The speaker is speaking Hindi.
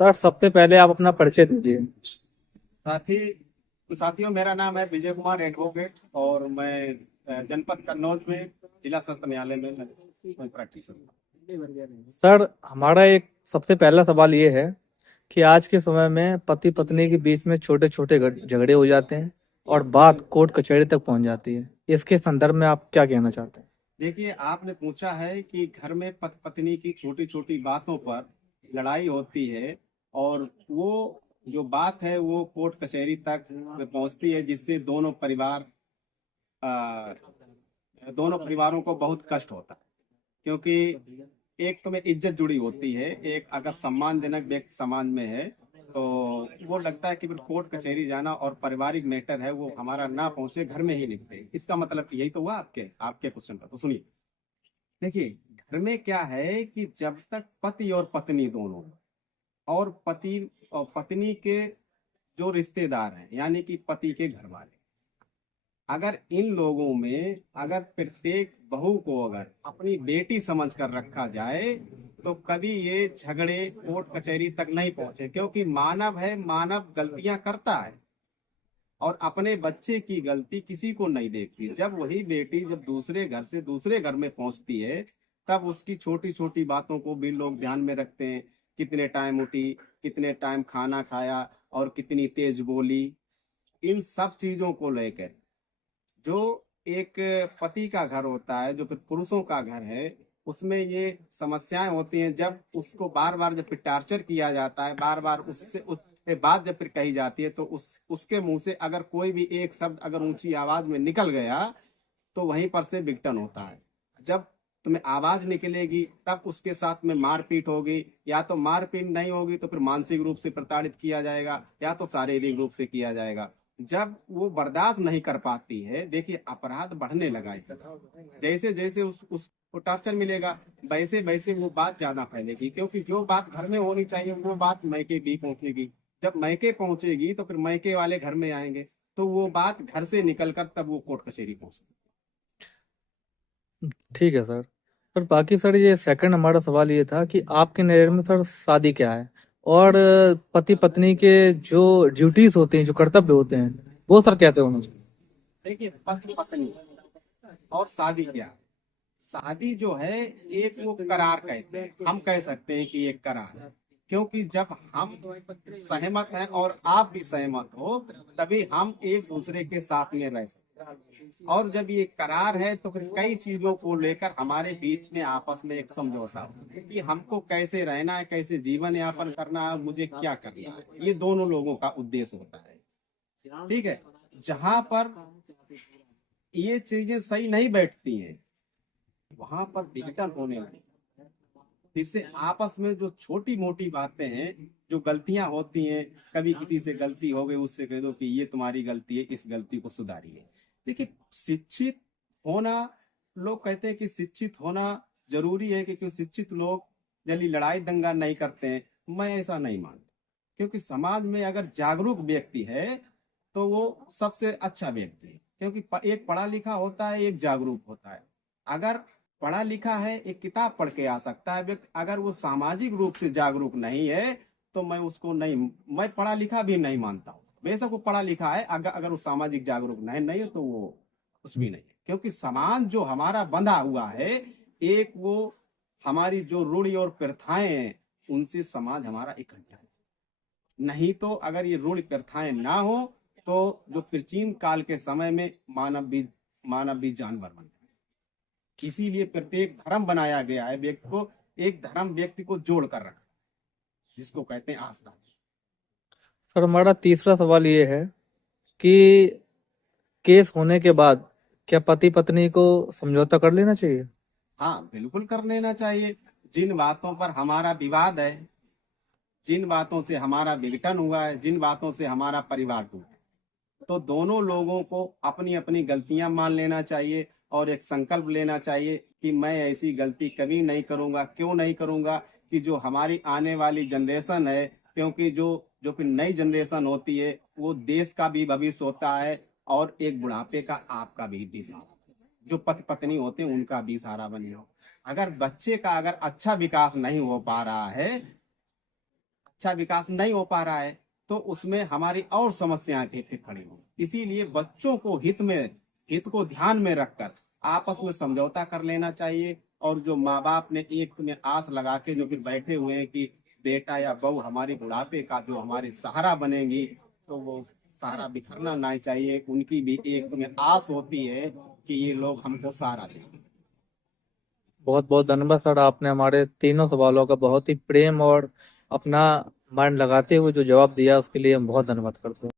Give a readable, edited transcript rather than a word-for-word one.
सर सबसे पहले आप अपना परिचय दीजिए। साथी साथियों, मेरा नाम है विजय कुमार एडवोकेट और मैं जनपद कन्नौज में जिला सत्र न्यायालय में मैं प्रैक्टिस करता सर हमारा एक सबसे पहला सवाल ये है कि आज के समय में पति पत्नी के बीच में छोटे छोटे झगड़े हो जाते हैं और बात कोर्ट कचहरी तक पहुंच जाती है। इसके संदर्भ में आप क्या कहना चाहते हैं? हूँ। देखिए, आपने पूछा है कि घर में पति पत्नी की छोटी छोटी बातों पर लड़ाई होती है और वो जो बात है वो कोर्ट कचहरी तक पहुंचती है, जिससे अ, दोनों परिवारों को बहुत कष्ट होता है। क्योंकि एक तो में इज्जत जुड़ी होती है, एक अगर सम्मानजनक व्यक्ति समाज में है तो वो लगता है कि फिर कोर्ट कचहरी जाना और पारिवारिक मैटर है वो हमारा ना पहुंचे, घर में ही निपटे। इसका मतलब यही तो हुआ आपके आपके क्वेश्चन का। तो सुनिए, देखिए, घर में क्या है कि जब तक पति और पत्नी दोनों और पति और पत्नी के जो रिश्तेदार हैं, यानी कि पति के घर वाले, अगर इन लोगों में अगर प्रत्येक बहू को अगर अपनी बेटी समझ कर रखा जाए तो कभी ये झगड़े कोर्ट कचहरी तक नहीं पहुंचे। क्योंकि मानव है, मानव गलतियां करता है और अपने बच्चे की गलती किसी को नहीं देखती। जब वही बेटी जब दूसरे घर से दूसरे घर में पहुंचती है तब उसकी छोटी छोटी बातों को भी लोग ध्यान में रखते हैं। कितने टाइम उठी, कितने टाइम खाना खाया और कितनी तेज बोली, इन सब चीजों को लेकर जो एक पति का घर होता है, जो फिर पुरुषों का घर है, उसमें ये समस्याएं होती हैं। जब उसको बार बार जब फिर टार्चर किया जाता है, बार बार उससे बात जब फिर कही जाती है तो उसके मुंह से अगर कोई भी एक शब्द अगर ऊंची आवाज में निकल गया तो वहीं पर से विघटन होता है। जब तुम्हें आवाज निकलेगी तब उसके साथ में मारपीट होगी, या तो मारपीट नहीं होगी तो फिर मानसिक रूप से प्रताड़ित किया जाएगा या तो शारीरिक रूप से किया जाएगा। जब वो बर्दाश्त नहीं कर पाती है, देखिए अपराध बढ़ने लगा है। जैसे जैसे उसको टॉर्चर मिलेगा वैसे वैसे वो बात ज्यादा फैलेगी, क्योंकि जो बात घर में होनी चाहिए वो बात मैके भी पहुंचेगी। जब मैके पहुंचेगी तो फिर मैके वाले घर में आएंगे, तो वो बात घर से निकलकर तब वो कोर्ट कचहरी पहुंचती ठीक है सर। सर बाकी सर ये सेकंड हमारा सवाल ये था कि आपके नज़र में सर शादी क्या है और पति पत्नी के जो ड्यूटीज होते हैं, जो कर्तव्य होते हैं, वो सर कहते होना चाहिए। है। देखिए, पति पत्नी और शादी क्या है? शादी जो है एक वो करार कहते हैं, हम कह सकते हैं कि एक करार है। क्योंकि जब हम सहमत हैं और आप भी सहमत हो तभी हम एक दूसरे के साथ में रह सकते हैं। और जब ये करार है तो फिर कई चीजों को लेकर हमारे बीच में आपस में एक समझौता हो कि हमको कैसे रहना है, कैसे जीवन यापन करना है, मुझे क्या करना है। ये दोनों लोगों का उद्देश्य होता है। ठीक है। जहां पर ये चीजें सही नहीं बैठती हैं वहां पर विघटन होने लगे। इससे आपस में जो छोटी मोटी बातें हैं, जो गलतियां होती हैं, कभी किसी से गलती हो गई उससे कह दो कि ये तुम्हारी गलती है, इस गलती को सुधारिए। देखिए, शिक्षित होना, लोग कहते हैं कि शिक्षित होना जरूरी है, क्योंकि शिक्षित लोग जल्दी लड़ाई दंगा नहीं करते हैं। मैं ऐसा नहीं मानता। क्योंकि समाज में अगर जागरूक व्यक्ति है तो वो सबसे अच्छा व्यक्ति है। क्योंकि एक पढ़ा लिखा होता है, एक जागरूक होता है। अगर पढ़ा लिखा है एक किताब पढ़ के आ सकता है व्यक्ति, अगर वो सामाजिक रूप से जागरूक नहीं है तो मैं उसको नहीं, मैं पढ़ा लिखा भी नहीं मानता हूँ। बेशक वो पढ़ा लिखा है, अगर अगर वो सामाजिक जागरूक नहीं है तो वो कुछ भी नहीं है। क्योंकि समाज जो हमारा बंधा हुआ है, एक वो हमारी जो रूढ़ी और प्रथाएं हैं, उनसे समाज हमारा इकट्ठा है। नहीं तो अगर ये रूढ़ प्रथाएं ना हो तो जो प्राचीन काल के समय में मानव भी जानवर बन गए। इसीलिए प्रत्येक धर्म बनाया गया है, व्यक्ति को एक धर्म व्यक्ति को जोड़ कर रखा, जिसको कहते हैं आस्था। सर हमारा तीसरा सवाल ये है कि केस होने के बाद क्या पति पत्नी को समझौता कर लेना चाहिए? हाँ, बिल्कुल कर लेना चाहिए। जिन बातों पर हमारा विवाद है, जिन बातों से हमारा विघटन हुआ है, जिन बातों से हमारा परिवार टूटा है, तो दोनों लोगों को अपनी अपनी गलतियां मान लेना चाहिए और एक संकल्प लेना चाहिए कि मैं ऐसी गलती कभी नहीं करूंगा। क्यों नहीं करूंगा? कि जो हमारी आने वाली जनरेशन है, क्योंकि जो जो फिर नई जनरेशन होती है वो देश का भी भविष्य होता है और एक बुढ़ापे का आपका भी सहारा, जो पति पत्नी होते हैं उनका भी सहारा बने हो। अगर बच्चे का अगर अच्छा विकास नहीं हो पा रहा है अच्छा विकास नहीं हो पा रहा है तो उसमें हमारी और समस्याएं फिर खड़ी हों। इसीलिए बच्चों को हित को ध्यान में रखकर आपस में समझौता कर लेना चाहिए। और जो माँ बाप ने एक में आस लगा के जो फिर बैठे हुए हैं कि बेटा या बहू हमारी बुढ़ापे का जो हमारी सहारा बनेगी, तो वो सहारा बिखरना नहीं चाहिए। उनकी भी एक में आस होती है कि ये लोग हमको सहारा देंगे। बहुत बहुत धन्यवाद सर, आपने हमारे तीनों सवालों का बहुत ही प्रेम और अपना मन लगाते हुए जो जवाब दिया उसके लिए हम बहुत धन्यवाद करते हैं।